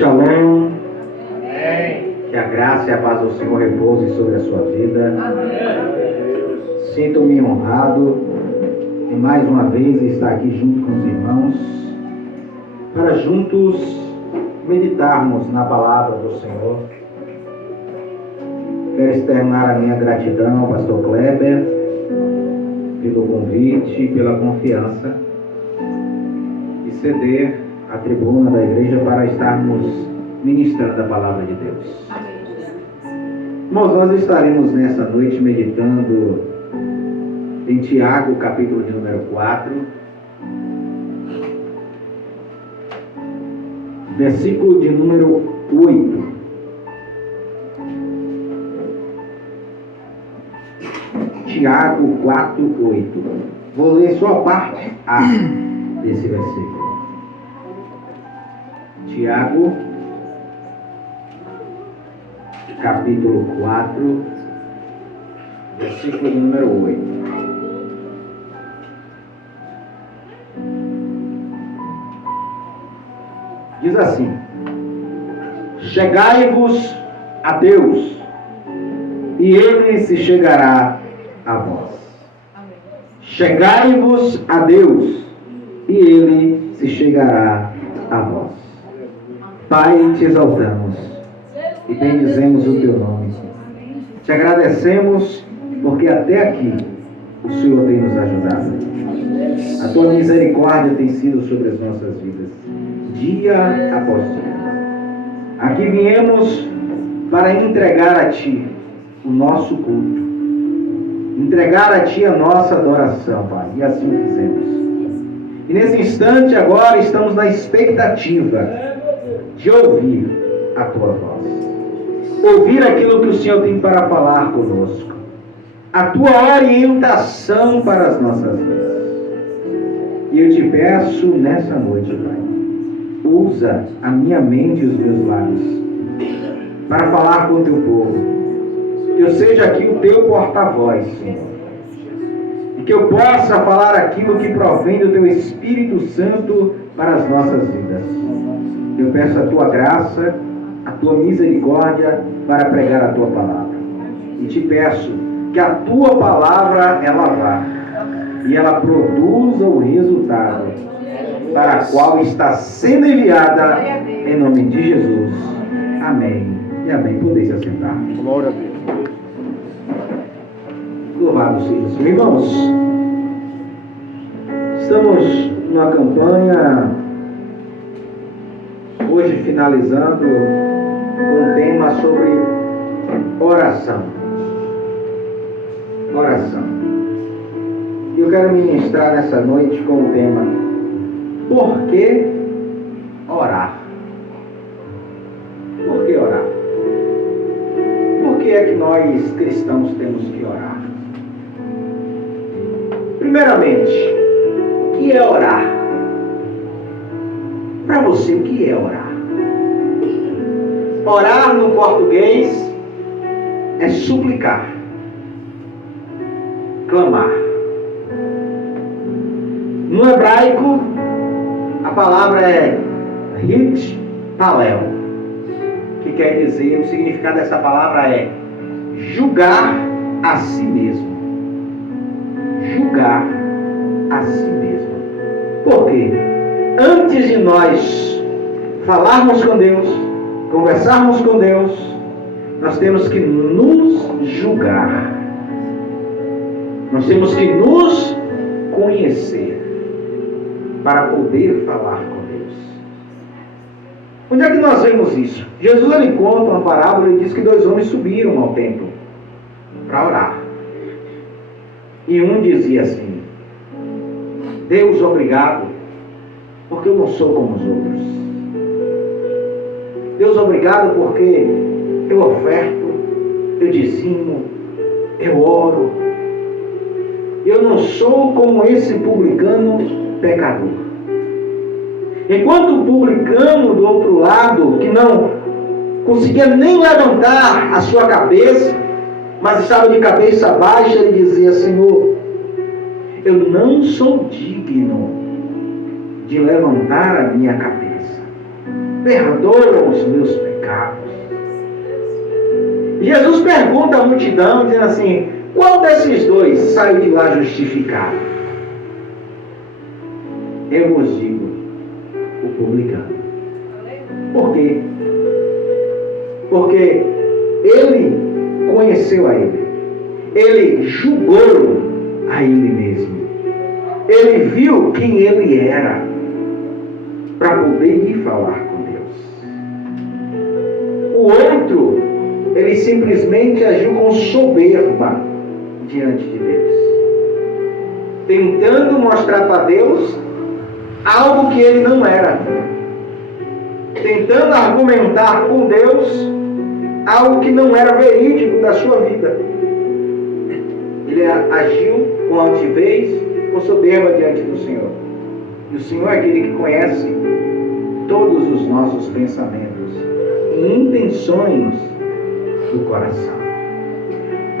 Shalom. Amém. Que a graça e a paz do Senhor repouse sobre a sua vida. Sinto-me honrado em mais uma vez estar aqui junto com os irmãos para juntos meditarmos na palavra do Senhor. Quero externar a minha gratidão ao pastor Kleber pelo convite e pela confiança e ceder a tribuna da igreja para estarmos ministrando a palavra de Deus. Irmãos, nós estaremos nessa noite meditando em Tiago, capítulo de número 4, versículo de número 8. Tiago 4, 8. Vou ler só a parte A desse versículo. Tiago, capítulo 4, versículo de número 8. Diz assim: chegai-vos a Deus, e Ele se chegará a vós. Chegai-vos a Deus, e Ele se chegará a vós. Pai, te exaltamos e bendizemos o teu nome. Te agradecemos porque até aqui o Senhor tem nos ajudado. A tua misericórdia tem sido sobre as nossas vidas, dia após dia. Aqui viemos para entregar a ti o nosso culto, entregar a ti a nossa adoração, Pai, e assim o fizemos. E nesse instante agora estamos na expectativa de ouvir a tua voz, ouvir aquilo que o Senhor tem para falar conosco, a tua orientação para as nossas vidas. E eu te peço nessa noite, Pai, usa a minha mente e os meus lábios para falar com o teu povo, que eu seja aqui o teu porta-voz, Senhor, e que eu possa falar aquilo que provém do teu Espírito Santo para as nossas vidas. Eu peço a tua graça, a tua misericórdia para pregar a tua palavra. E te peço que a tua palavra ela vá e ela produza o resultado para a qual está sendo enviada, em nome de Jesus. Amém e amém. Podeis se assentar. Glória a Deus. Louvado seja o Senhor. Irmãos, estamos numa campanha hoje finalizando um tema sobre oração. Oração. E eu quero ministrar nessa noite com o tema: por que orar? Por que orar? Por que é que nós cristãos temos que orar? Primeiramente, o que é orar? Para você, o que é orar? Orar no português é suplicar, clamar. No hebraico, a palavra é hit palel, que quer dizer, o significado dessa palavra é julgar a si mesmo. Julgar a si mesmo. Por quê? Antes de nós falarmos com Deus, conversarmos com Deus, nós temos que nos julgar. Nós temos que nos conhecer para poder falar com Deus. Onde é que nós vemos isso? Jesus ele conta uma parábola e diz que 2 homens subiram ao templo para orar. E um dizia assim: Deus, obrigado, porque eu não sou como os outros. Deus, obrigado porque eu oferto, eu dizimo, eu oro. Eu não sou como esse publicano pecador. Enquanto o publicano do outro lado, que não conseguia nem levantar a sua cabeça, mas estava de cabeça baixa, ele dizia: Senhor, eu não sou digno de levantar a minha cabeça. perdoa os meus pecados. Jesus pergunta à multidão, dizendo assim: qual desses dois saiu de lá justificado? Eu vos digo, o publicano. Por quê? Porque ele conheceu a ele. Ele julgou a ele mesmo. Ele viu quem ele era para poder ir falar com Deus. O outro, ele simplesmente agiu com soberba diante de Deus, tentando mostrar para Deus algo que ele não era, tentando argumentar com Deus algo que não era verídico da sua vida. Ele agiu com altivez, com soberba diante do Senhor. E o Senhor é aquele que conhece todos os nossos pensamentos e intenções do coração.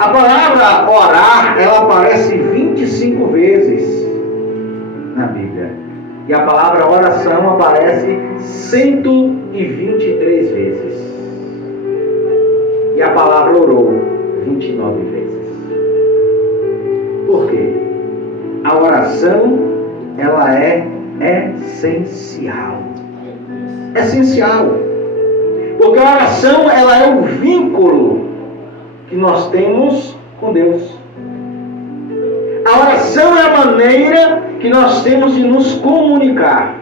A palavra orar, ela aparece 25 vezes na Bíblia. E a palavra oração aparece 123 vezes. E a palavra orou 29 vezes. Por quê? A oração, ela é essencial. Essencial. Porque a oração, ela é o vínculo que nós temos com Deus. A oração é a maneira que nós temos de nos comunicar.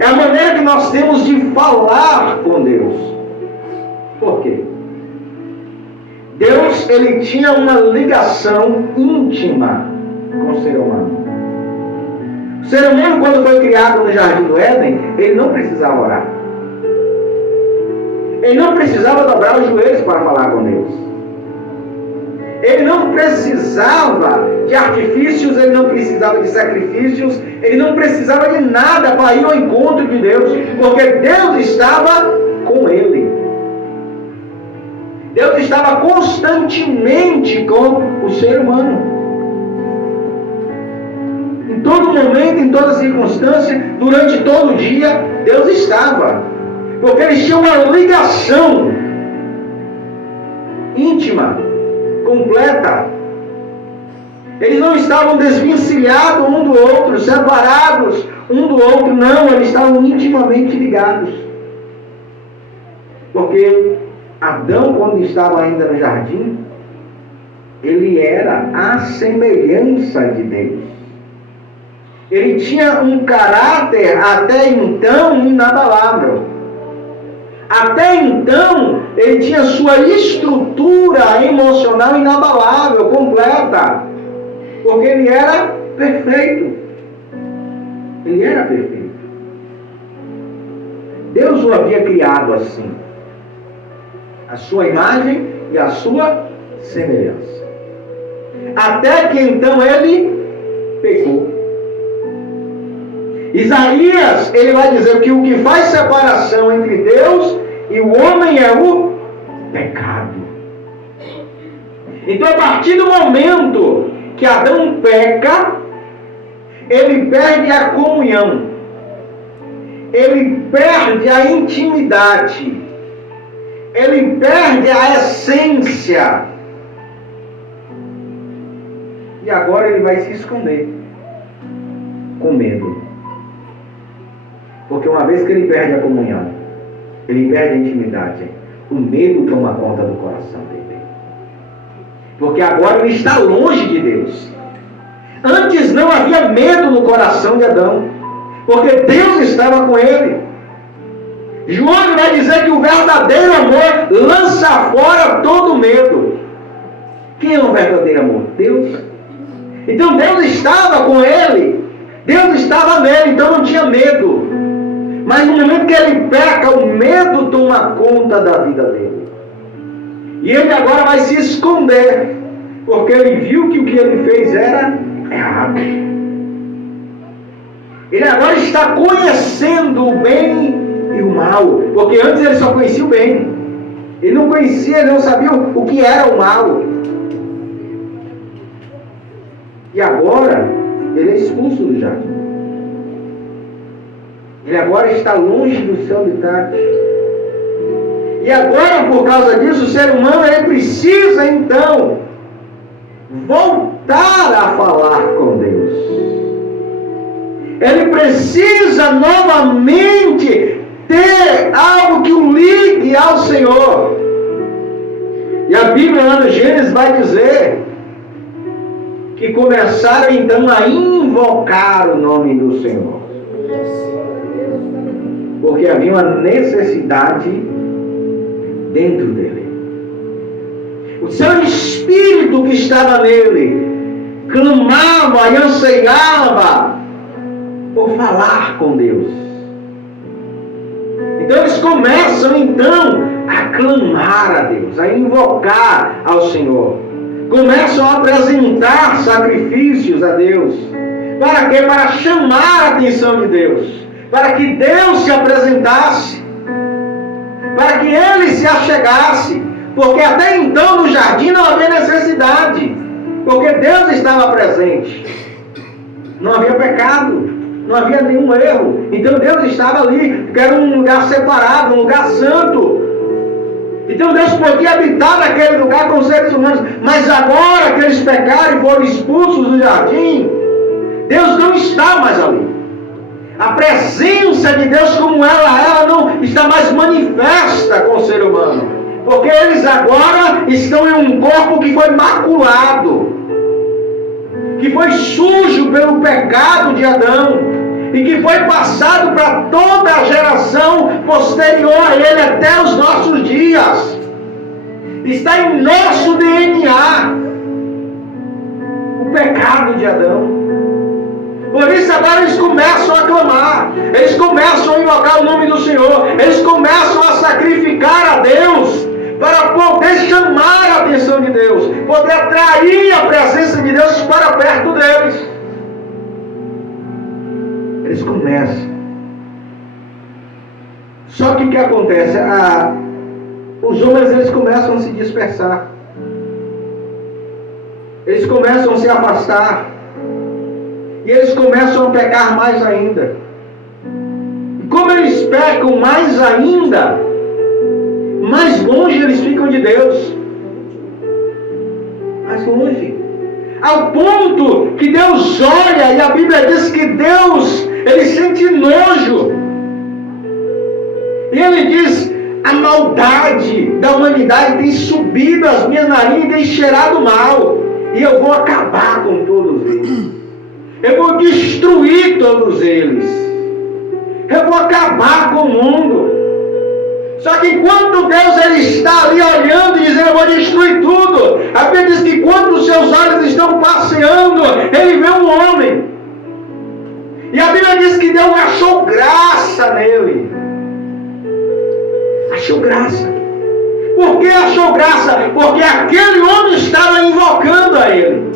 É a maneira que nós temos de falar com Deus. Por quê? Deus, ele tinha uma ligação íntima com o ser humano. O ser humano, quando foi criado no Jardim do Éden, ele não precisava orar. Ele não precisava dobrar os joelhos para falar com Deus. Ele não precisava de artifícios, ele não precisava de sacrifícios, ele não precisava de nada para ir ao encontro de Deus, porque Deus estava com ele. Deus estava constantemente com o ser humano. Em todo momento, em toda circunstância, durante todo o dia, Deus estava. Porque eles tinham uma ligação íntima, completa. Eles não estavam desvencilhados um do outro, separados um do outro, não, eles estavam intimamente ligados. Porque Adão, quando estava ainda no jardim, ele era a semelhança de Deus. Ele tinha um caráter até então inabalável. Até então, ele tinha sua estrutura emocional inabalável, completa. Porque ele era perfeito. Ele era perfeito. Deus o havia criado assim. A sua imagem e a sua semelhança. Até que então ele pecou. Isaías, ele vai dizer que o que faz separação entre Deus e o homem é o pecado. Então, a partir do momento que Adão peca, ele perde a comunhão, ele perde a intimidade, ele perde a essência. E agora ele vai se esconder com medo. Porque uma vez que ele perde a comunhão, ele perde a intimidade, o medo toma conta do coração dele. Porque agora ele está longe de Deus. Antes não havia medo no coração de Adão, porque Deus estava com ele. João vai dizer que o verdadeiro amor lança fora todo medo. Quem é o verdadeiro amor? Deus. Então Deus estava com ele, Deus estava nele, então não tinha medo. Mas no momento que ele peca, o medo toma conta da vida dele. E ele agora vai se esconder, porque ele viu que o que ele fez era errado. Ele agora está conhecendo o bem e o mal, porque antes ele só conhecia o bem. Ele não conhecia, ele não sabia o que era o mal. E agora, ele é expulso do jardim. Ele agora está longe do seu habitat. E agora, por causa disso, o ser humano ele precisa então voltar a falar com Deus. Ele precisa novamente ter algo que o ligue ao Senhor. E a Bíblia lá no Gênesis vai dizer que começaram então a invocar o nome do Senhor. Porque havia uma necessidade dentro dele. O seu espírito que estava nele clamava e anseiava por falar com Deus. Então eles começam então a clamar a Deus, a invocar ao Senhor. Começam a apresentar sacrifícios a Deus. Para quê? Para chamar a atenção de Deus. Para que Deus se apresentasse. Para que Ele se achegasse. Porque até então no jardim não havia necessidade. Porque Deus estava presente. Não havia pecado. Não havia nenhum erro. Então Deus estava ali. Que era um lugar separado, um lugar santo. Então Deus podia habitar naquele lugar com os seres humanos. Mas agora que eles pecaram e foram expulsos do jardim, Deus não está mais ali. A presença de Deus como ela não está mais manifesta com o ser humano. Porque eles agora estão em um corpo que foi maculado. Que foi sujo pelo pecado de Adão. E que foi passado para toda a geração posterior a ele até os nossos dias. Está em nosso DNA o pecado de Adão. Por isso agora eles começam a clamar. Eles começam a invocar o nome do Senhor. Eles começam a sacrificar a Deus para poder chamar a atenção de Deus, poder atrair a presença de Deus para perto deles. Eles começam. Só que o que acontece? Os homens eles começam a se dispersar. Eles começam a se afastar. E eles começam a pecar mais ainda. E como eles pecam mais ainda, mais longe eles ficam de Deus. Mais longe. Ao ponto que Deus olha e a Bíblia diz que Deus, ele sente nojo. E ele diz, a maldade da humanidade tem subido às minhas narinas e tem cheirado mal. E eu vou acabar com todos eles. Eu vou destruir todos eles. Eu vou acabar com o mundo. Só que enquanto Deus ele está ali olhando e dizendo, eu vou destruir tudo. A Bíblia diz que quando os seus olhos estão passeando, ele vê um homem. E a Bíblia diz que Deus achou graça nele. Achou graça. Por que achou graça? Porque aquele homem estava invocando a ele.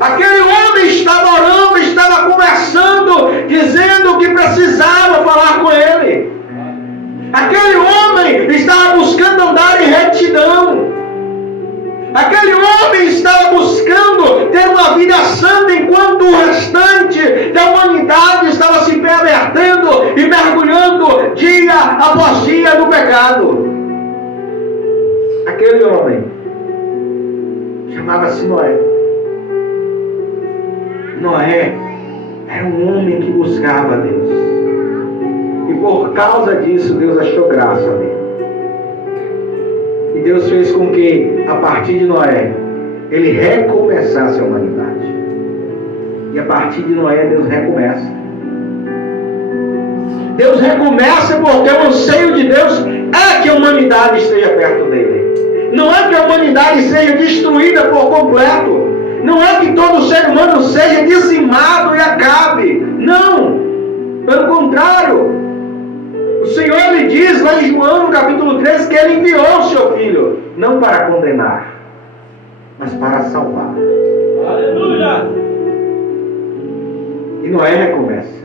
Aquele homem estava orando, estava conversando, dizendo que precisava falar com ele. Aquele homem estava buscando andar em retidão. Aquele homem estava buscando ter uma vida santa, enquanto o restante da humanidade estava se pervertendo e mergulhando dia após dia no pecado. Aquele homem chamava-se Noé. Noé era um homem que buscava a Deus. E por causa disso, Deus achou graça nele. E Deus fez com que, a partir de Noé, ele recomeçasse a humanidade. E a partir de Noé, Deus recomeça. Deus recomeça porque o anseio de Deus é que a humanidade esteja perto dele. Não é que a humanidade seja destruída por completo. Não é que todo ser humano seja dizimado e acabe. Não. Pelo contrário. O Senhor lhe diz lá em João, no capítulo 13, que Ele enviou o seu Filho, não para condenar, mas para salvar. Aleluia! E Noé recomeça.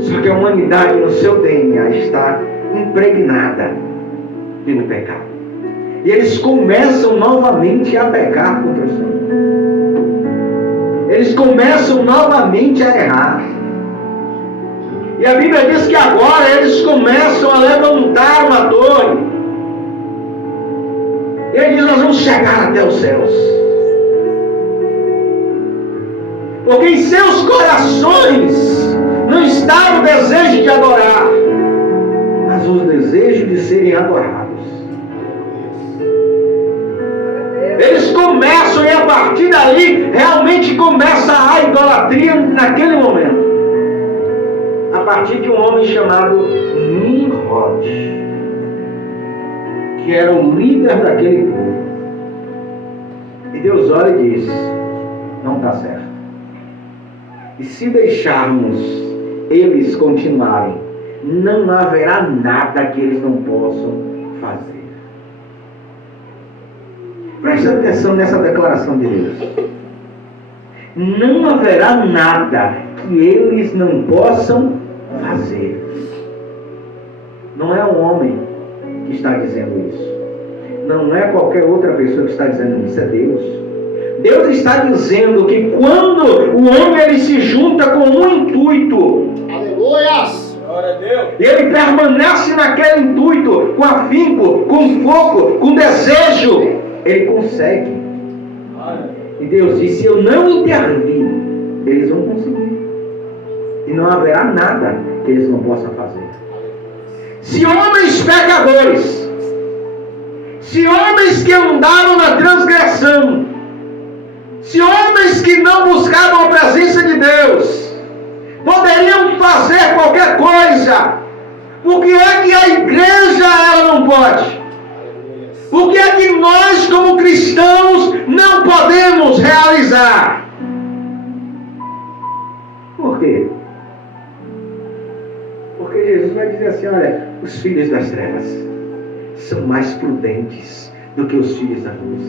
Só que a humanidade no seu DNA está impregnada pelo pecado. E eles começam novamente a pecar contra o Senhor. Eles começam novamente a errar. E a Bíblia diz que agora eles começam a levantar uma torre. E ele diz: nós vamos chegar até os céus. Porque em seus corações não está o desejo de adorar, mas o desejo de serem adorados. Eles começam, e a partir dali realmente começa a idolatria naquele momento. A partir de um homem chamado Nimrod, que era o líder daquele povo. E Deus olha e diz: não está certo. E se deixarmos eles continuarem, não haverá nada que eles não possam fazer. Preste atenção nessa declaração de Deus. Não haverá nada que eles não possam fazer. Não é um homem que está dizendo isso. Não é qualquer outra pessoa que está dizendo isso, é Deus. Deus está dizendo que quando o homem ele se junta com um intuito, Aleluia! Glória a Deus! e ele permanece naquele intuito, com afinco, com foco, com desejo, ele consegue. E Deus disse: se eu não intervir, eles vão conseguir. E não haverá nada que eles não possam fazer. Se homens pecadores, se homens que andaram na transgressão, se homens que não buscavam a presença de Deus, poderiam fazer qualquer coisa, por que é que a igreja ela não pode? Por que é que nós como cristãos não podemos realizar? Por quê? Porque Jesus vai dizer assim: olha, os filhos das trevas são mais prudentes do que os filhos da luz.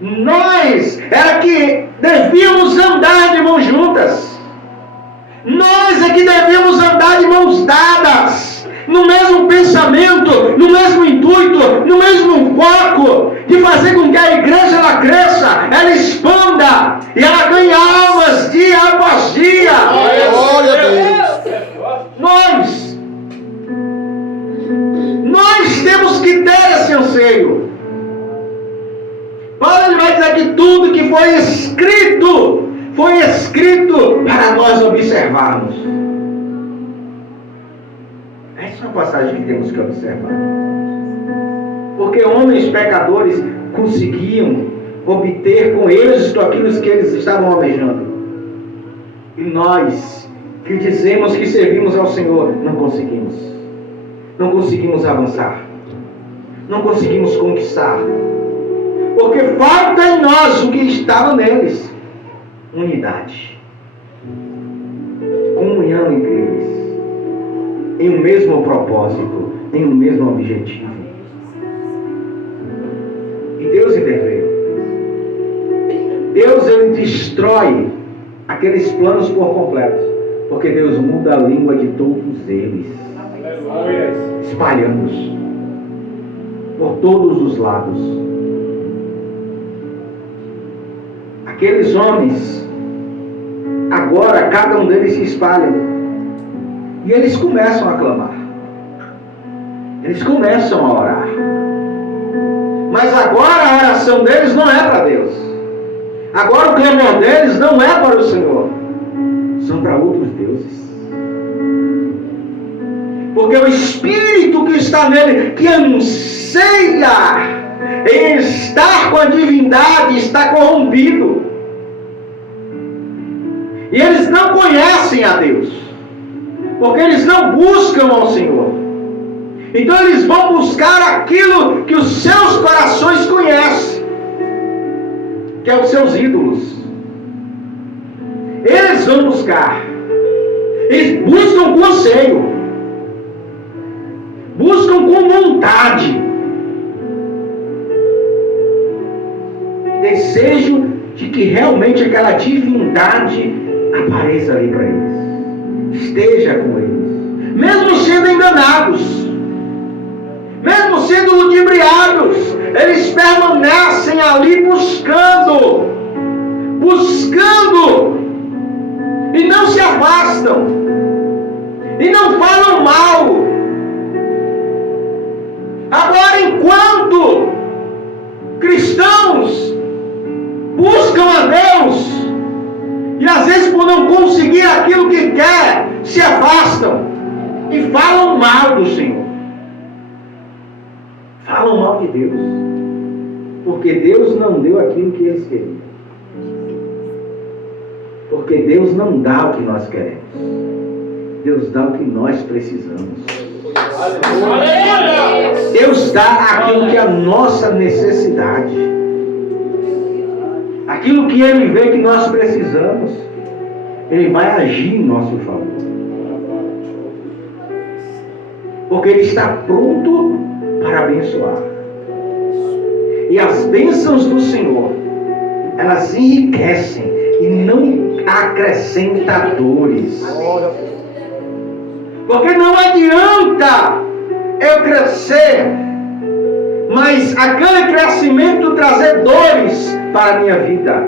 Nós era que devíamos andar de mãos juntas. Nós é que devíamos andar de mãos dadas, no mesmo pensamento, no mesmo intuito, no mesmo foco, de fazer com que a igreja ela cresça, ela expanda e ela ganhe almas dia após dia. Glória a Deus! Nós temos que ter esse anseio. Paulo ele vai dizer que tudo que foi escrito para nós observarmos. Essa é uma passagem que temos que observar. Porque homens pecadores conseguiam obter com êxito aquilo que eles estavam almejando. E nós, que dizemos que servimos ao Senhor, não conseguimos. Não conseguimos avançar. Não conseguimos conquistar. Porque falta em nós o que estava neles: unidade, comunhão entre eles, em um mesmo propósito, em um mesmo objetivo. E Deus interveio. Deus ele destrói aqueles planos por completo, porque Deus muda a língua de todos eles, espalhando-os por todos os lados. Aqueles homens, agora cada um deles se espalha. E eles começam a clamar. Eles começam a orar. Mas agora a oração deles não é para Deus. Agora o clamor deles não é para o Senhor. São para outros deuses. Porque o Espírito que está nele, que anseia em estar com a divindade, está corrompido. E eles não conhecem a Deus, porque eles não buscam ao Senhor. Então eles vão buscar aquilo que os seus corações conhecem, que é os seus ídolos. Eles vão buscar. Eles buscam com anseio, buscam com vontade, desejo de que realmente aquela divindade apareça ali para eles, esteja com eles, mesmo sendo enganados, mesmo sendo ludibriados, eles permanecem ali buscando, e não se afastam. e não falam mal. Agora, enquanto cristãos buscam a Deus, e às vezes por não conseguir aquilo que quer, se afastam e falam mal do Senhor. Falam mal de Deus, porque Deus não deu aquilo que eles queriam. Porque Deus não dá o que nós queremos. Deus dá o que nós precisamos. Deus dá aquilo que é a nossa necessidade. Aquilo que Ele vê que nós precisamos, Ele vai agir em nosso favor. Porque Ele está pronto para abençoar. E as bênçãos do Senhor, elas enriquecem e não acrescentam dores. Porque não adianta eu crescer, mas aquele crescimento trazer dores para a minha vida,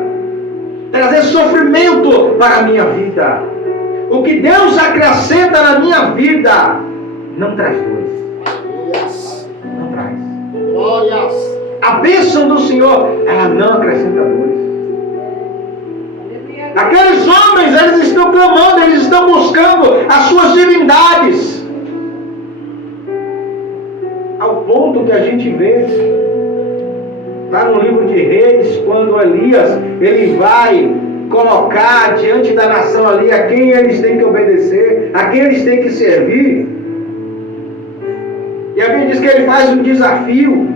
trazer sofrimento para a minha vida. O que Deus acrescenta na minha vida não traz dores. Não traz. Glórias. A bênção do Senhor, ela não acrescenta dores. Aqueles homens, eles estão clamando, eles estão buscando as suas divindades. Ao ponto que a gente vê lá no livro de Reis, quando Elias, ele vai colocar diante da nação ali a quem eles têm que obedecer, a quem eles têm que servir. E a Bíblia diz que ele faz um desafio.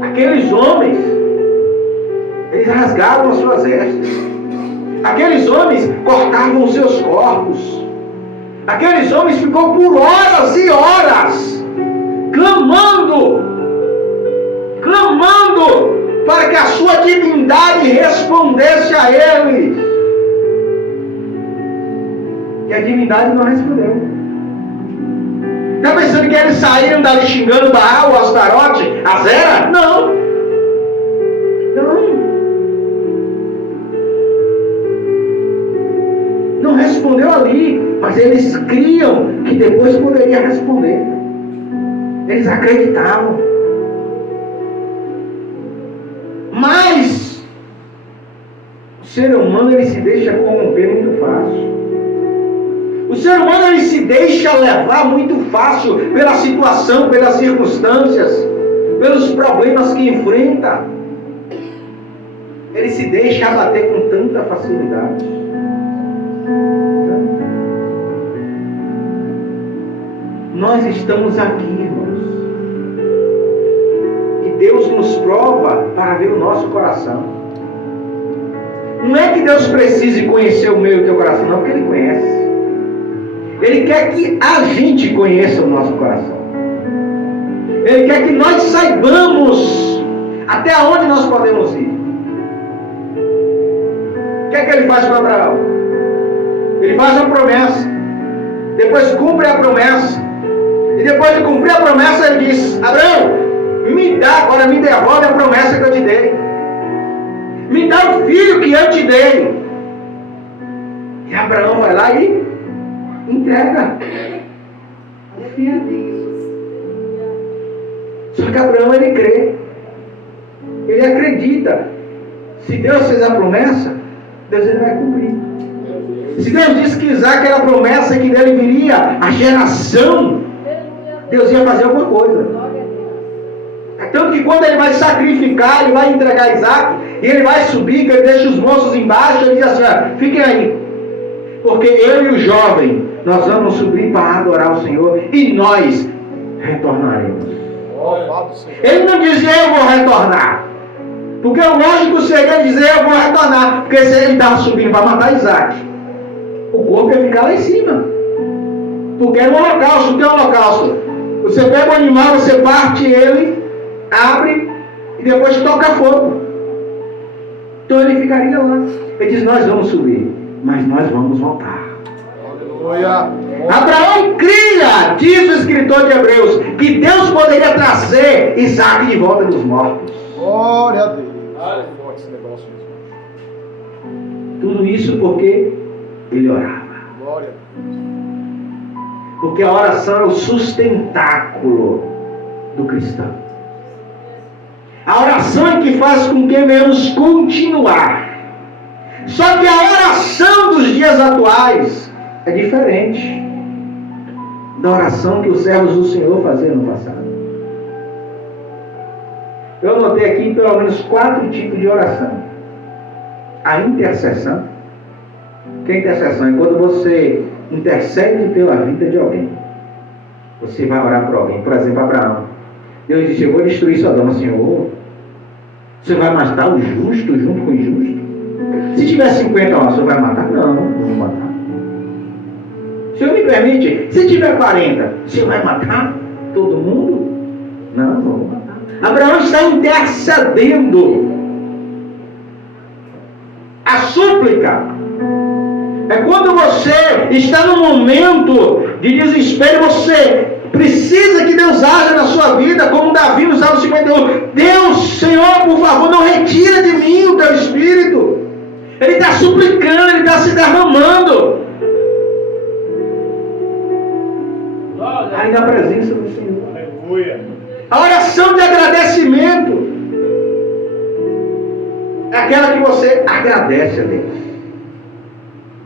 Aqueles homens, eles rasgavam as suas vestes. Aqueles homens cortavam os seus corpos. Aqueles homens ficou por horas e horas clamando para que a sua divindade respondesse a eles. E a divindade não respondeu. Está pensando que eles saíram dali xingando Baal, o Astarote, a Zera? Não. Não respondeu ali, mas eles criam que depois poderia responder. Eles acreditavam. Mas o ser humano, ele se deixa corromper muito fácil. O ser humano, ele se deixa levar muito fácil pela situação, pelas circunstâncias, pelos problemas que enfrenta. Ele se deixa abater com tanta facilidade. Nós estamos aqui, irmãos, e Deus nos prova para ver o nosso coração. Não é que Deus precise conhecer o meu e o teu coração, não, porque Ele conhece. Ele quer que a gente conheça o nosso coração. Ele quer que nós saibamos até onde nós podemos ir. O que é que Ele faz com Abraão? Ele faz uma promessa, depois cumpre a promessa, e depois de cumprir a promessa ele diz: Abraão, me dá, agora me devolve a promessa que eu te dei, me dá o filho que eu te dei. E Abraão vai lá e entrega o filho. Só que Abraão, ele crê, ele acredita. Se Deus fez a promessa, Deus ele vai cumprir. Se Deus disse que Isaac era a promessa que dele viria a geração, Deus ia fazer alguma coisa. É tanto que quando ele vai sacrificar, ele vai entregar Isaac, e ele vai subir, que ele deixa os moços embaixo, ele diz assim: fiquem aí, porque eu e o jovem, nós vamos subir para adorar o Senhor, e nós retornaremos. Ele não dizia: eu vou retornar, porque o lógico seria dizer: eu vou retornar, porque se ele estava subindo para matar Isaac, o corpo ia ficar lá em cima, porque era um holocausto. Tem um holocausto, você pega o animal, você parte ele, abre e depois toca fogo. Então ele ficaria lá. Ele diz: nós vamos subir, mas nós vamos voltar. Aleluia. Abraão cria, diz o escritor de Hebreus, que Deus poderia trazer Isaac de volta dos mortos. Glória a Deus. Forte esse negócio mesmo. Tudo isso porque ele orava. Glória a Deus. Porque a oração é o sustentáculo do cristão. A oração é que faz com que venhamos continuar. Só que a oração dos dias atuais é diferente da oração que os servos do Senhor faziam no passado. Eu anotei aqui pelo menos 4 tipos de oração. A intercessão. Que é intercessão? É quando você intercede pela vida de alguém. Você vai orar por alguém. Por exemplo, Abraão. Deus disse: eu vou destruir Sodoma, Senhor. Você vai matar o justo junto com o injusto? Se tiver 50 lá, você vai matar? Não, não vou matar. O Senhor me permite? Se tiver 40, você vai matar todo mundo? Não, não vou matar. Abraão está intercedendo. A súplica é quando você está num momento de desespero, você precisa que Deus haja na sua vida, como Davi no Salmo 51. Deus, Senhor, por favor, não retira de mim o teu Espírito. Ele está suplicando, ele está se derramando. Aí na presença do Senhor. Aleluia. A oração de agradecimento é aquela que você agradece a Deus.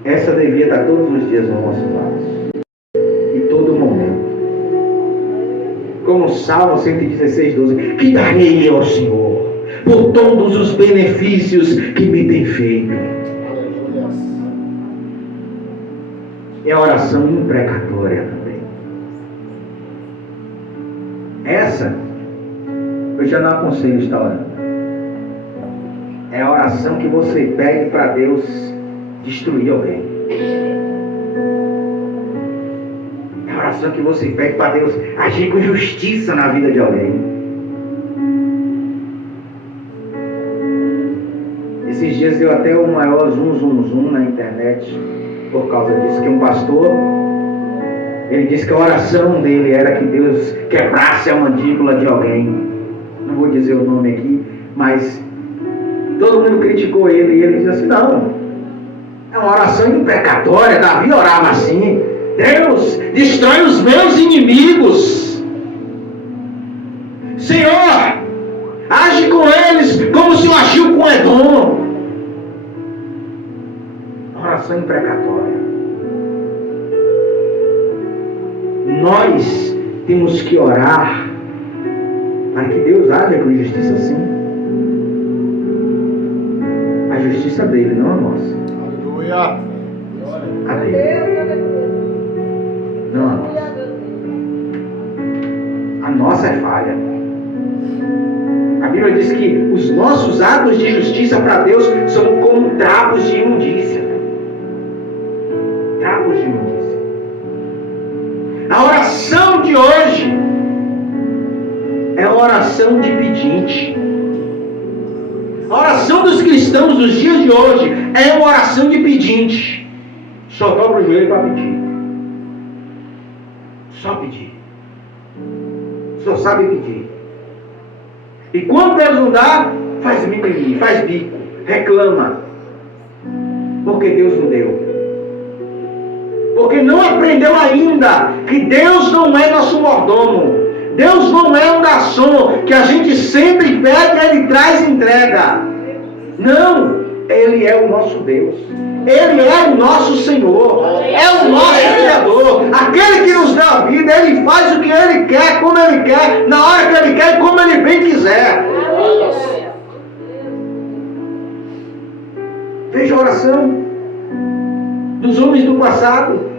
Essa devia estar todos os dias no nosso lado. Em todo momento. Como o Salmo 116, 12. Que darei ao Senhor por todos os benefícios que me tem feito. É a oração imprecatória também. Essa, eu já não aconselho estar orando. É a oração que você pede para Deus destruir alguém. É a oração que você pede para Deus agir com justiça na vida de alguém. Esses dias deu até o maior zoom na internet por causa disso, que um pastor, ele disse que a oração dele era que Deus quebrasse a mandíbula de alguém. Não vou dizer o nome aqui, mas todo mundo criticou ele e ele disse assim: não, é uma oração imprecatória. Davi orava assim: Deus, destrói os meus inimigos. Senhor, age com eles como se eu agiu com Edom. Oração imprecatória. Nós temos que orar para que Deus haja com justiça, sim. A justiça dele, não a nossa. Aleluia. A dele. Não a nossa. A nossa é falha. A Bíblia diz que os nossos atos de justiça para Deus são como trapos de imundícia. Trapos de imundícia. A oração de hoje é a oração de pedinte. A oração dos cristãos dos dias de hoje é uma oração de pedinte. Só dobra o joelho para pedir. Só pedir. Só sabe pedir. E quando Deus não dá, faz mimimi, faz bico, reclama. Porque Deus não deu. Porque não aprendeu ainda que Deus não é nosso mordomo. Deus não é um garçom que a gente sempre pega, Ele traz e entrega. Não, Ele é o nosso Deus. Ele é o nosso Senhor. É o nosso Criador. Aquele que nos dá a vida. Ele faz o que Ele quer, como Ele quer, na hora que Ele quer e como Ele bem quiser. Veja a oração dos homens do passado.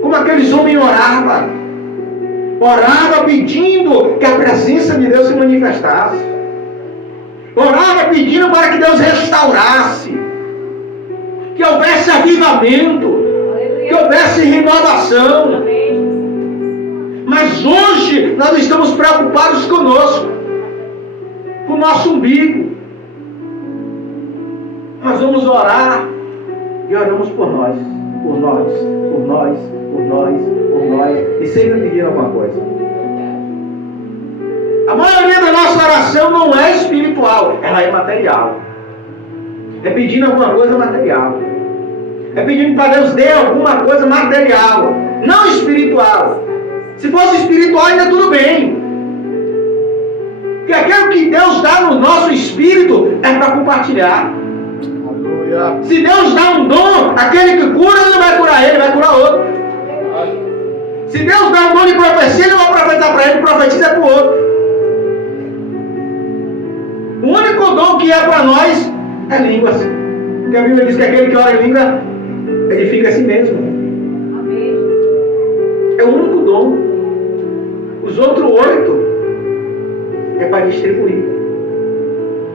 Como aqueles homens oravam. Orava pedindo que a presença de Deus se manifestasse. Orava pedindo para que Deus restaurasse. Que houvesse avivamento. Que houvesse renovação. Mas hoje nós estamos preocupados conosco. Com o nosso umbigo. Nós vamos orar. E oramos por nós. Por nós. Por nós. Por nós. Por nós. E sempre pedindo alguma coisa. A maioria da nossa oração não é espiritual, ela é material. É pedindo alguma coisa material. É pedindo para Deus dê alguma coisa material. Não espiritual. Se fosse espiritual, ainda tudo bem. Porque aquilo que Deus dá no nosso espírito é para compartilhar. Aleluia. Se Deus dá um dom, aquele que cura, ele não vai curar ele, vai curar outro. Se Deus dá um dom de profecia, ele não vai profetizar para ele, profetiza para o outro. O único dom que é para nós é línguas. Porque a Bíblia diz que aquele que ora em língua edifica a si mesmo. É o único dom. Os outros 8 é para distribuir.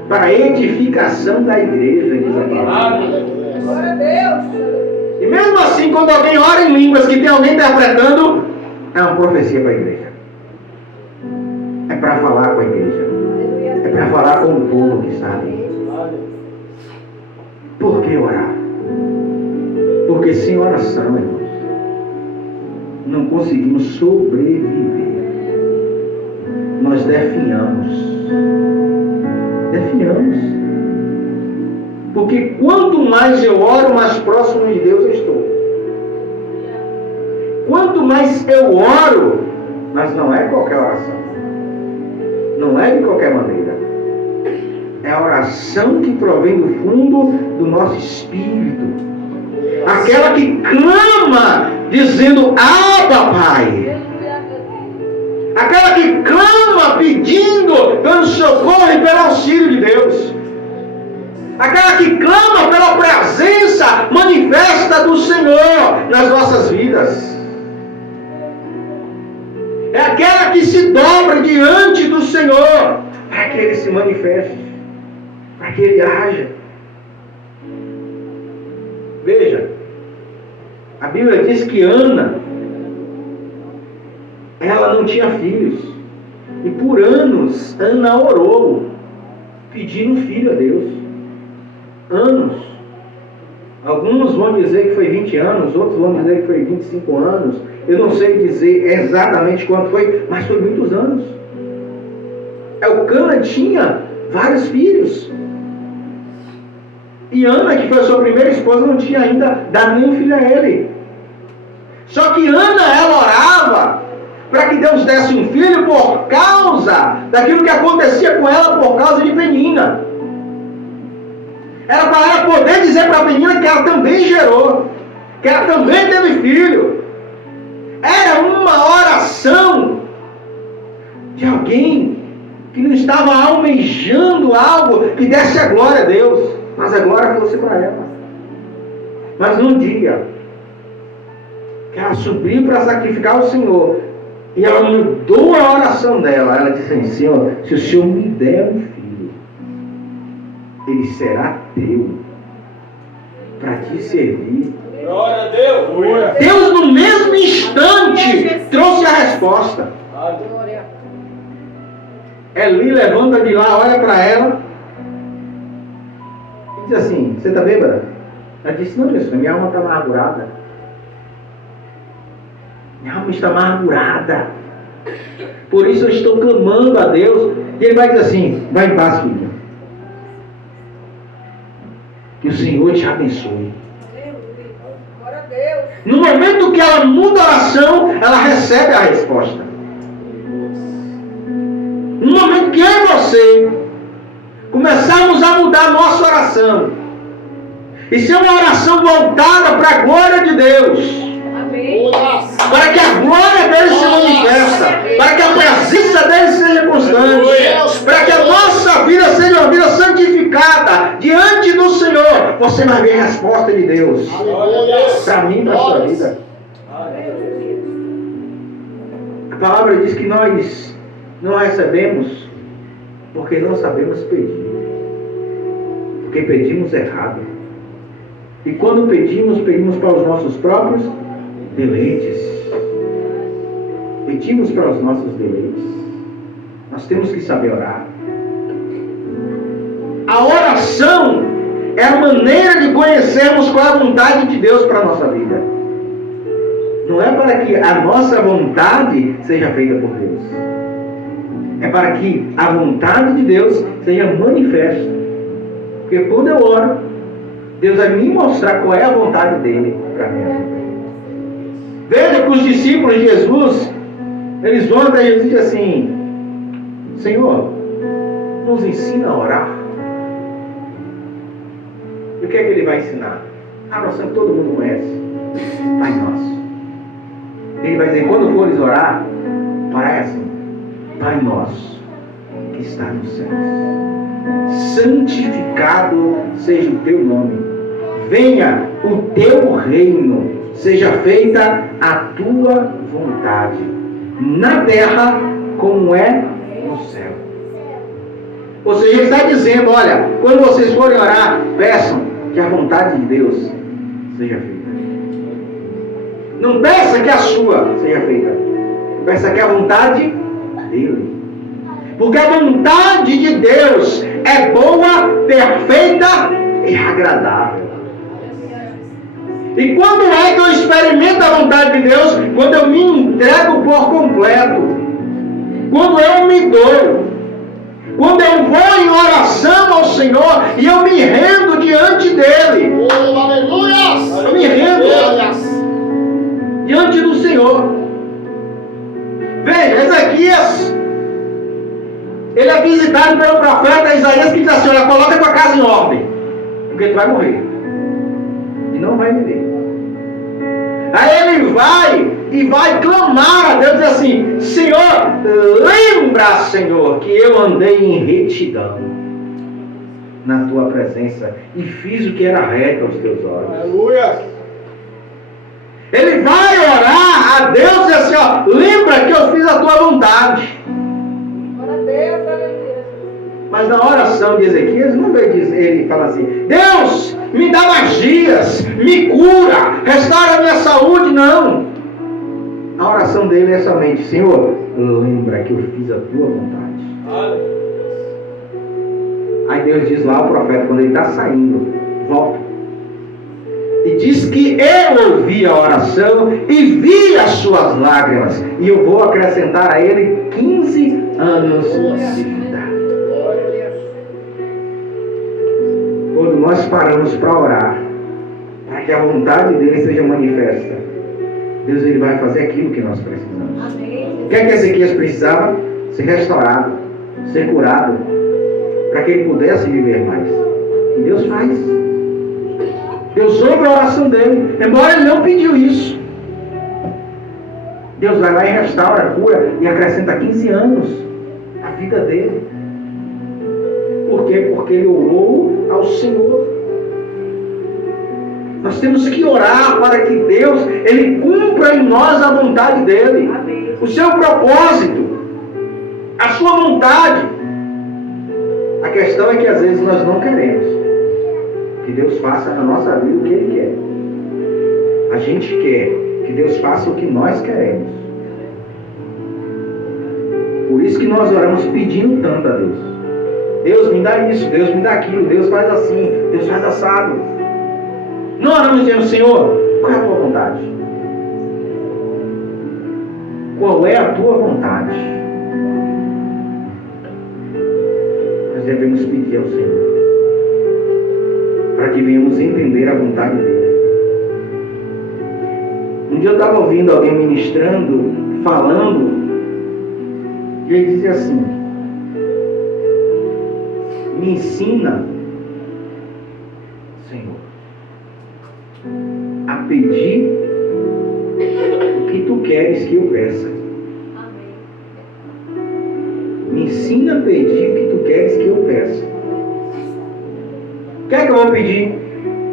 Para a edificação da igreja, diz a palavra. Glória a Deus. E mesmo assim, quando alguém ora em línguas que tem alguém interpretando, é uma profecia para a igreja. É para falar com a igreja. É para falar com o povo que está ali. Por que orar? Porque sem oração, irmãos, não conseguimos sobreviver. Nós definhamos. Porque quanto mais eu oro, mais próximo de Deus eu estou. Quanto mais eu oro, mas não é qualquer oração. Não é de qualquer maneira. É a oração que provém do fundo do nosso espírito. Aquela que clama dizendo, Abba, Pai. Aquela que clama pedindo pelo socorro e pelo auxílio de Deus. Aquela que clama pela presença manifesta do Senhor nas nossas vidas. É aquela que se dobra diante do Senhor para que Ele se manifeste, para que Ele haja. Veja, a Bíblia diz que Ana, ela não tinha filhos. E por anos, Ana orou, pedindo filho a Deus. Anos. Alguns vão dizer que foi 20 anos, outros vão dizer que foi 25 anos. Eu não sei dizer exatamente quanto foi, mas foi muitos anos. Elcana tinha vários filhos. E Ana, que foi a sua primeira esposa, não tinha ainda dado nenhum filho a ele. Só que Ana, ela orava para que Deus desse um filho por causa daquilo que acontecia com ela por causa de Penina. Era para ela poder dizer para a Penina que ela também gerou, que ela também teve filho. Era uma oração de alguém que não estava almejando algo que desse a glória a Deus, mas a glória fosse para ela. Mas num dia que ela subiu para sacrificar o Senhor, e ela mudou a oração dela. Ela disse assim, Senhor, se o Senhor me der um filho, ele será teu, para te servir. Glória a Deus. Deus no mesmo instante trouxe a resposta. Glória. Eli levanta de lá, olha para ela e diz assim, você está bêbada? Ela disse, não, Jesus, minha alma está amargurada. Minha alma está amargurada. Por isso eu estou clamando a Deus. E ele vai dizer assim, vai em paz, filha. Que o Senhor te abençoe. Glória a Deus. No momento que ela muda a oração, ela recebe a resposta. No momento que eu e você começarmos a mudar a nossa oração, e ser uma oração voltada para a glória de Deus, Amém. para que a glória dele se manifesta, para que a presença dele seja constante, para que a nossa vida seja uma vida santificada diante do Senhor, você vai ver a resposta de Deus para mim e para a sua vida. A palavra diz que nós não recebemos porque não sabemos pedir, porque pedimos errado. E quando pedimos para os nossos próprios deleites. Pedimos para os nossos deleites. Nós temos que saber orar. A oração é a maneira de conhecermos qual é a vontade de Deus para a nossa vida. Não é para que a nossa vontade seja feita por Deus. É para que a vontade de Deus seja manifesta. Porque quando eu oro, Deus vai me mostrar qual é a vontade dele para mim. Veja que os discípulos de Jesus, eles vão até Jesus e dizem assim: Senhor, nos ensina a orar. E o que é que ele vai ensinar? A oração que todo mundo conhece: Pai Nosso. Ele vai dizer: quando fores orar, orai assim: Pai Nosso que está nos céus, santificado seja o teu nome, venha o teu reino, seja feita a tua vontade, na terra como é no céu. Ou seja, ele está dizendo: olha, quando vocês forem orar, peçam que a vontade de Deus seja feita. Não peça que a sua seja feita, peça que a vontade dele. Porque a vontade de Deus é boa, perfeita e agradável. E quando é que eu experimento a vontade de Deus? Quando eu me entrego por completo. Quando eu me dou. Quando eu vou em oração ao Senhor e eu me rendo diante dele. Oh, aleluia! Eu me rendo diante do Senhor. Veja, Ezequias, ele é visitado pelo profeta Isaías, que diz assim: olha, coloca a tua casa em ordem, porque tu vai morrer e não vai viver. Aí ele vai e vai clamar a Deus, diz assim: Senhor, lembra, Senhor, que eu andei em retidão na tua presença e fiz o que era reto aos teus olhos. Aleluia! Ele vai orar a Deus e diz assim: ó, lembra que eu fiz a tua vontade. Glória a Deus, aleluia. Mas na oração de Ezequias, não veio dizer, ele fala assim: Deus, me dá mais dias, me cura, restaura a minha saúde. Não. A oração dele é somente: Senhor, lembra que eu fiz a tua vontade. Aí Deus diz lá ao profeta, quando ele está saindo, volta. E diz que eu ouvi a oração e vi as suas lágrimas. E eu vou acrescentar a ele 15 anos de vida. Quando nós paramos para orar, para que a vontade dele seja manifesta, Deus ele vai fazer aquilo que nós precisamos. Amém. O que é que Ezequias precisava? Ser restaurado, ser curado, para que ele pudesse viver mais. E Deus faz. Deus ouve a oração dele, embora ele não pediu isso. Deus vai lá e restaura, cura e acrescenta 15 anos à vida dele. Por quê? Porque ele orou ao Senhor. Nós temos que orar para que Deus ele cumpra em nós a vontade dele. Amém. O seu propósito, a sua vontade. A questão é que às vezes nós não queremos que Deus faça na nossa vida o que Ele quer. A gente quer que Deus faça o que nós queremos. Por isso que nós oramos pedindo tanto a Deus. Deus me dá isso, Deus me dá aquilo, Deus faz assim, Deus faz assado. Não oramos dizendo: Senhor, qual é a tua vontade? Qual é a tua vontade? Nós devemos pedir ao Senhor, para que venhamos entender a vontade dele. Um dia eu estava ouvindo alguém ministrando, falando, e ele dizia assim: me ensina, Senhor, a pedir o que tu queres que eu peça. Me ensina a pedir o que tu queres que eu peça. O que é que eu vou pedir?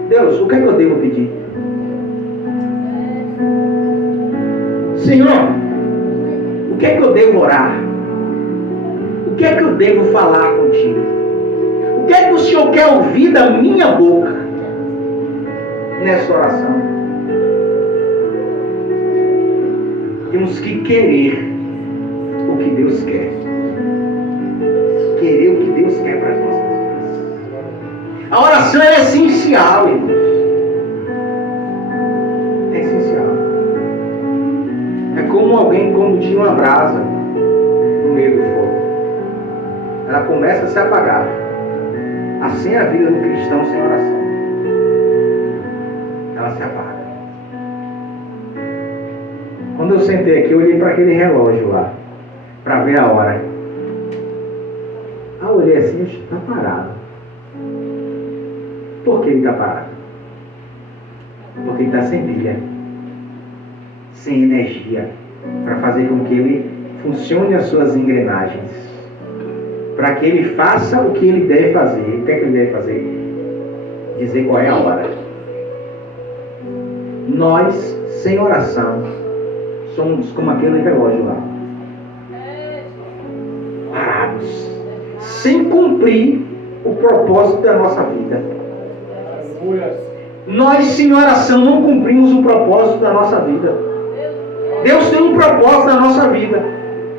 Deus, o que é que eu devo pedir? Senhor, o que é que eu devo orar? O que é que eu devo falar contigo? O que é que o Senhor quer ouvir da minha boca nessa oração? Temos que querer o que Deus quer. Querer o que Deus quer para as nossas vidas. A oração é essencial, irmãos. É essencial. É como alguém quando tinha uma brasa no meio do fogo. Ela começa a se apagar. Assim é a vida do cristão sem oração. Ela se apaga. Quando eu sentei aqui, eu olhei para aquele relógio lá, para ver a hora. Eu olhei assim, está parado. Por que ele está parado? Porque ele está sem pilha, sem energia, para fazer com que ele funcione as suas engrenagens, para que ele faça o que ele deve fazer. O que é que ele deve fazer? Dizer qual é a hora. Nós, sem oração, somos como aquele relógio lá, parados, sem cumprir o propósito da nossa vida. Nós, sem oração, não cumprimos o propósito da nossa vida. Deus tem um propósito na nossa vida,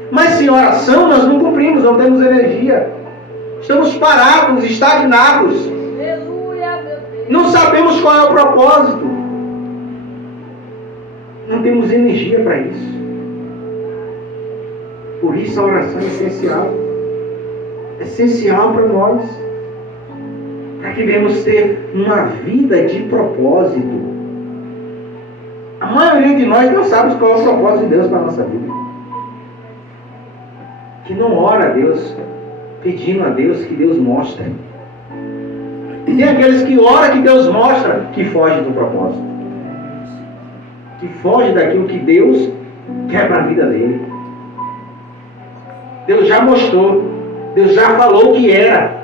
mas sem oração nós não cumprimos, não temos energia. Estamos parados, estagnados. Não sabemos qual é o propósito. Não temos energia para isso. Por isso a oração é essencial. Essencial para nós. Para que venhamos ter uma vida de propósito. A maioria de nós não sabe qual é o propósito de Deus para a nossa vida. Que não ora a Deus, pedindo a Deus que Deus mostre. E tem aqueles que oram que Deus mostra, que fogem do propósito. Que foge daquilo que Deus quer para a vida dele. Deus já mostrou, Deus já falou o que era,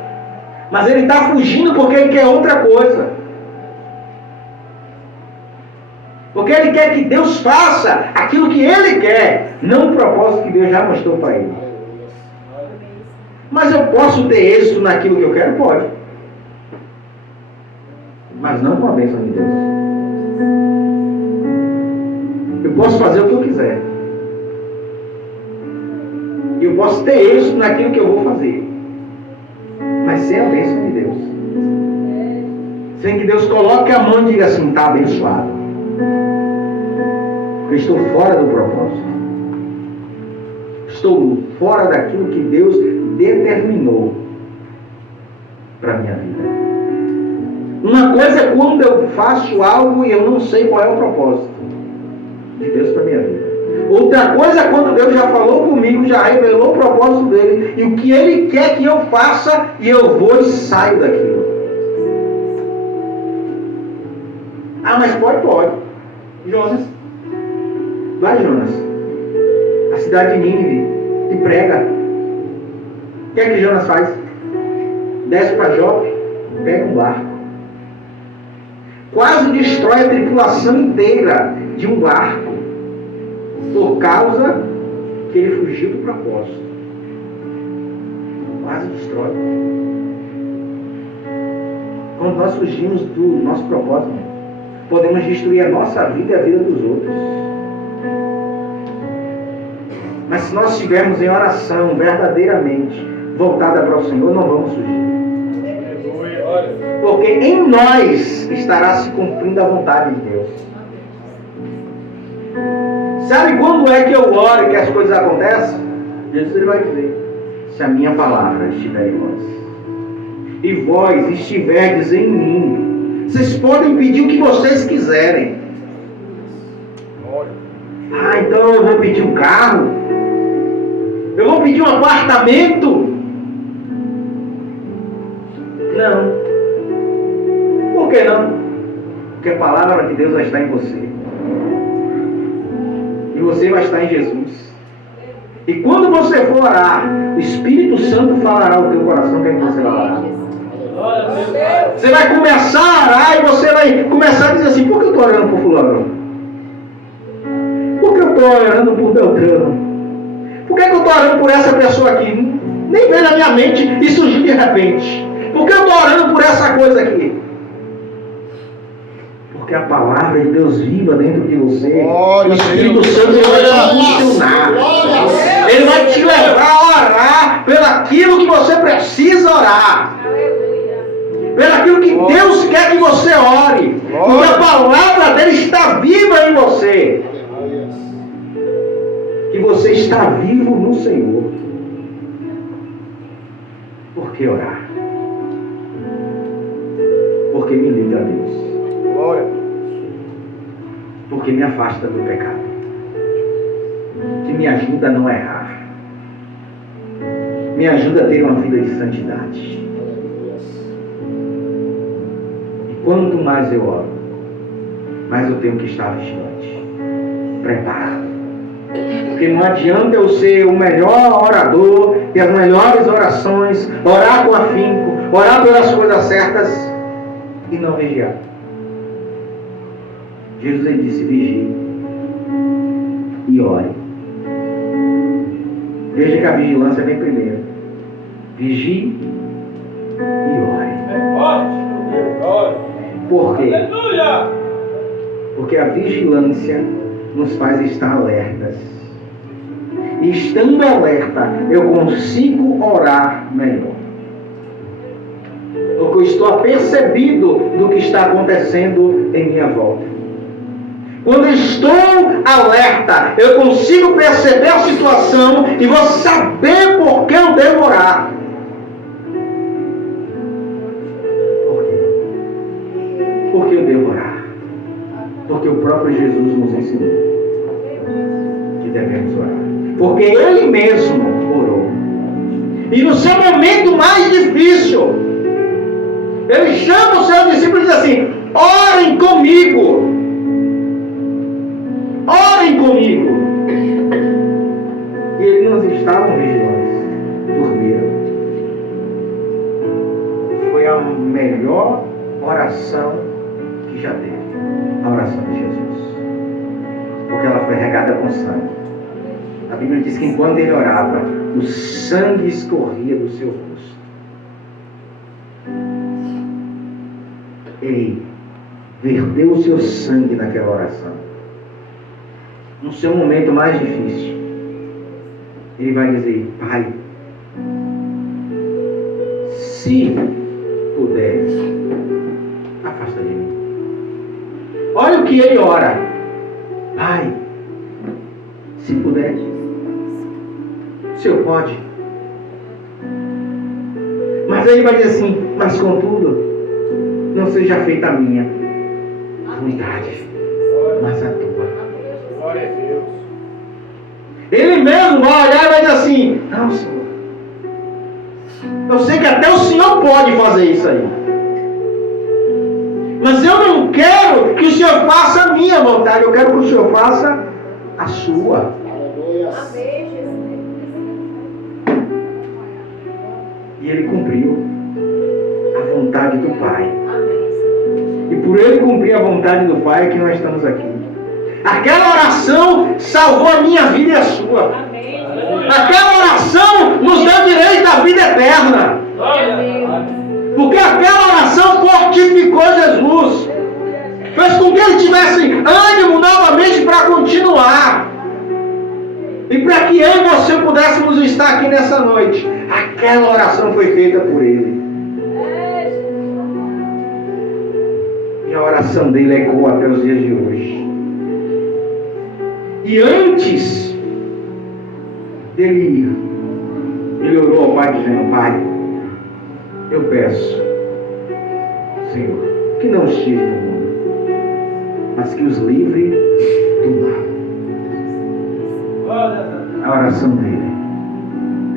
mas ele está fugindo porque ele quer outra coisa. Porque ele quer que Deus faça aquilo que ele quer, não o propósito que Deus já mostrou para ele. Mas eu posso ter êxito naquilo que eu quero? Pode. Mas não com a bênção de Deus. Eu posso fazer o que eu quiser. E eu posso ter êxito naquilo que eu vou fazer. Mas sem a bênção de Deus. Sem que Deus coloque a mão e diga assim, está abençoado. Porque estou fora do propósito. Estou fora daquilo que Deus determinou para a minha vida. Uma coisa é quando eu faço algo e eu não sei qual é o propósito de Deus para a minha vida. Outra coisa é quando Deus já falou comigo, já revelou o propósito dele e o que ele quer que eu faça e eu vou e saio daquilo. Ah, mas pode. Jonas. Vai, Jonas. A cidade de Nínive te prega. O que é que Jonas faz? Desce para Jope, pega um barco. Quase destrói a tripulação inteira de um barco. Por causa que ele fugiu do propósito. Quase destrói. Quando nós fugimos do nosso propósito, podemos destruir a nossa vida e a vida dos outros. Mas se nós estivermos em oração verdadeiramente voltada para o Senhor, não vamos fugir. Porque em nós estará se cumprindo a vontade de Deus. Sabe quando é que eu oro e que as coisas acontecem? Jesus ele vai dizer, se a minha palavra estiver em vós, e vós estiverdes em mim, vocês podem pedir o que vocês quiserem. Ah, então eu vou pedir um carro? Eu vou pedir um apartamento? Não. Por que não? Porque a palavra de Deus vai estar em você. E você vai estar em Jesus. E quando você for orar, o Espírito Santo falará ao teu coração que é que você vai orar. Você vai começar a orar e você vai começar a dizer assim, por que eu estou orando por fulano? Por que eu estou orando por Beltrano? Por que eu estou orando por essa pessoa aqui? Nem veio na minha mente e surgiu de repente. Por que eu estou orando por essa coisa aqui? Porque a palavra de Deus viva dentro de você. O Espírito Santo ele vai te funcionar. Ele vai te levar a orar pelo aquilo que você precisa orar. Pelo aquilo que Deus quer que você ore. Porque a palavra dele está viva em você. Que você está vivo no Senhor. Por que orar? Porque me liga a Deus. Porque me afasta do pecado. me ajuda a não errar. Me ajuda a ter uma vida de santidade. E quanto mais eu oro, mais eu tenho que estar vigilante, preparado. Porque não adianta eu ser o melhor orador, ter as melhores orações, orar com afinco, orar pelas coisas certas e não vigiar. Jesus ele disse: vigie e ore. Veja que a vigilância vem primeiro. Vigie e ore. É forte, glória. Por quê? Aleluia! Porque a vigilância nos faz estar alertas. E estando alerta, eu consigo orar melhor. Porque eu estou apercebido do que está acontecendo em minha volta. Quando estou alerta, eu consigo perceber a situação e vou saber por que eu devo orar. Por quê? Por que eu devo orar? Porque o próprio Jesus nos ensinou que devemos orar. Porque Ele mesmo orou. E no seu momento mais difícil, Ele chama os seus discípulos e diz assim: orem comigo. Orem comigo. E eles não estavam vigilantes, dormiram. Foi a melhor oração que já teve, a oração de Jesus, porque ela foi regada com sangue. A Bíblia diz que enquanto ele orava, o sangue escorria do seu rosto. Ele verteu o seu sangue naquela oração. No seu momento mais difícil, ele vai dizer: Pai, se puderes, afasta de mim. Olha o que ele ora: Pai, se puderes. O Senhor pode. Mas aí ele vai dizer assim: mas contudo, não seja feita a minha vontade, mas a tua. Glória a Deus. Ele mesmo vai olhar e vai dizer assim: não, Senhor, eu sei que até o Senhor pode fazer isso aí, mas eu não quero que o Senhor faça a minha vontade, eu quero que o Senhor faça a sua. Aleluia. Amém, Jesus. E ele cumpriu a vontade do Pai. Amém. E por ele cumprir a vontade do Pai é que nós estamos aqui. Aquela oração salvou a minha vida e a sua. Amém. Aquela oração nos deu direito à vida eterna. Glória a Deus. Porque aquela oração fortificou Jesus. Fez com que ele tivesse ânimo novamente para continuar. E para que eu e você pudéssemos estar aqui nessa noite. Aquela oração foi feita por ele. E a oração dele ecoa até os dias de hoje. E antes dele ir, ele orou ao Pai dizendo: Pai, eu peço, Senhor, que não esteja no mundo, mas que os livre do mal. Glória a Deus. A oração dele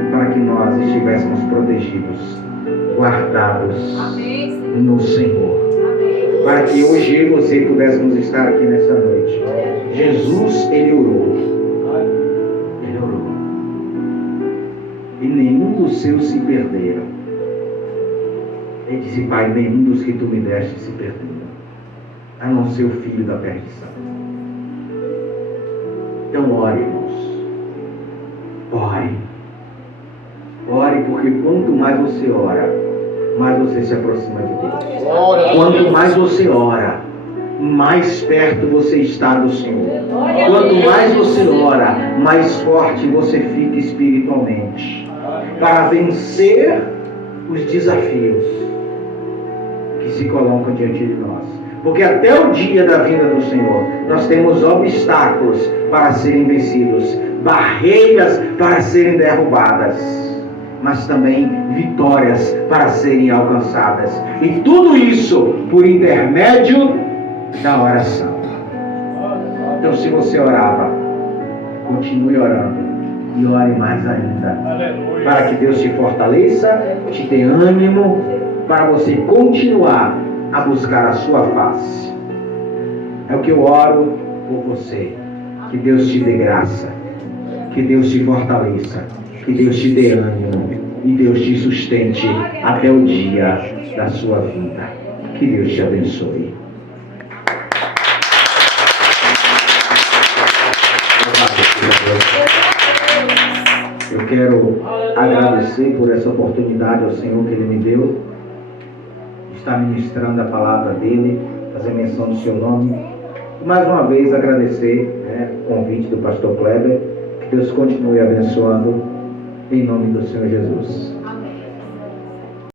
é para que nós estivéssemos protegidos, guardados Amém. no Senhor. Amém. Para que hoje eu e você pudéssemos estar aqui nessa noite. Jesus, ele orou. Ele orou. E nenhum dos seus se perderam. Ele disse: Pai, nenhum dos que tu me deste se perderam, a não ser o filho da perdição. Então ore, irmãos. Ore. Ore, porque quanto mais você ora, mais você se aproxima de Deus. Glória a Quanto Deus. mais você ora, mais perto você está do Senhor. Glória a Quanto Deus. mais você ora, mais forte você fica espiritualmente, para vencer os desafios que se colocam diante de nós. Porque até o dia da vinda do Senhor, nós temos obstáculos para serem vencidos, barreiras para serem derrubadas, mas também vitórias para serem alcançadas. E tudo isso por intermédio da oração. Então, se você orava, continue orando. E ore mais ainda. Aleluia. Para que Deus te fortaleça, te dê ânimo, para você continuar a buscar a sua face. É o que eu oro por você. Que Deus te dê graça. Que Deus te fortaleça. Que Deus te dê ânimo. E Deus te sustente até o dia da sua vida. Que Deus te abençoe. Eu quero agradecer por essa oportunidade ao Senhor que Ele me deu. Estar ministrando a palavra dEle, fazer menção do seu nome. E mais uma vez agradecer o convite do pastor Kleber. Que Deus continue abençoando em nome do Senhor Jesus.